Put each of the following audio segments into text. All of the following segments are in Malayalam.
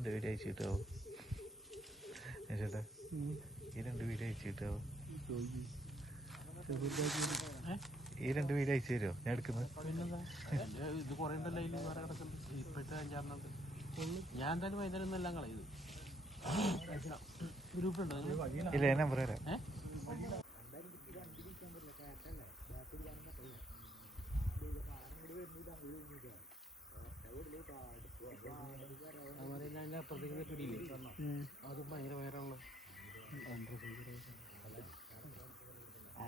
രണ്ട് വീഡിയോ അയച്ചു കിട്ടാവോ ചേട്ടാ ഈ രണ്ട് വീഡിയോ അയച്ചു കിട്ടാവോ ഈ രണ്ട് വീഡിയോ അയച്ചു തരുമോ ഞാൻ എടുക്കുന്നത്. എന്റെ ഇത് കുറെ ഇപ്പോഴത്തെ ഞാൻ എന്തായാലും വൈകുന്നേരം ഇന്നെല്ലാം കളയത് ഇല്ല ഞാൻ നമ്പർ തരാം. ഏഹ് അതിന്റെ അപ്പുറത്തേക്ക്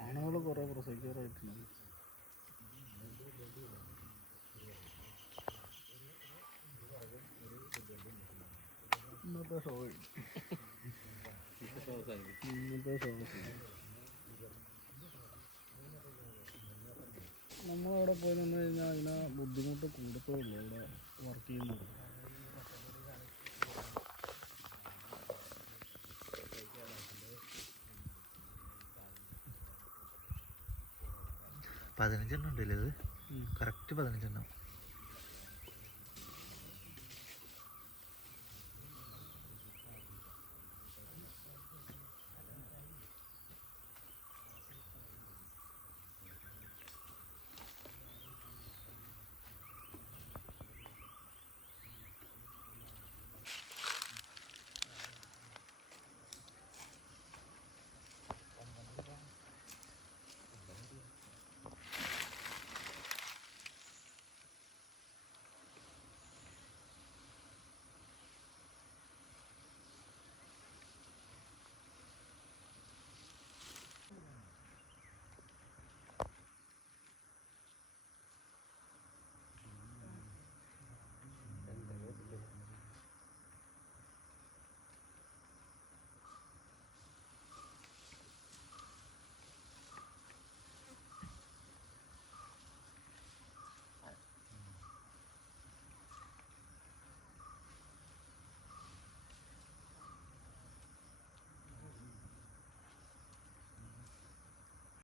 പ്രൊസീജിയർ കുറെ പ്രസവിക്കാറായിട്ടുണ്ട് ഇന്നത്തെ ഷോ ഇന്നത്തെ ഷോ നമ്മളവിടെ പോയി നിന്ന് കഴിഞ്ഞാൽ അതിന് ബുദ്ധിമുട്ട് കൂടത്തേ ഇവിടെ വർക്ക് ചെയ്യുന്നത്? പതിനഞ്ചെണ്ണം ഉണ്ടല്ലേ ഇത്? കറക്റ്റ് പതിനഞ്ചെണ്ണം.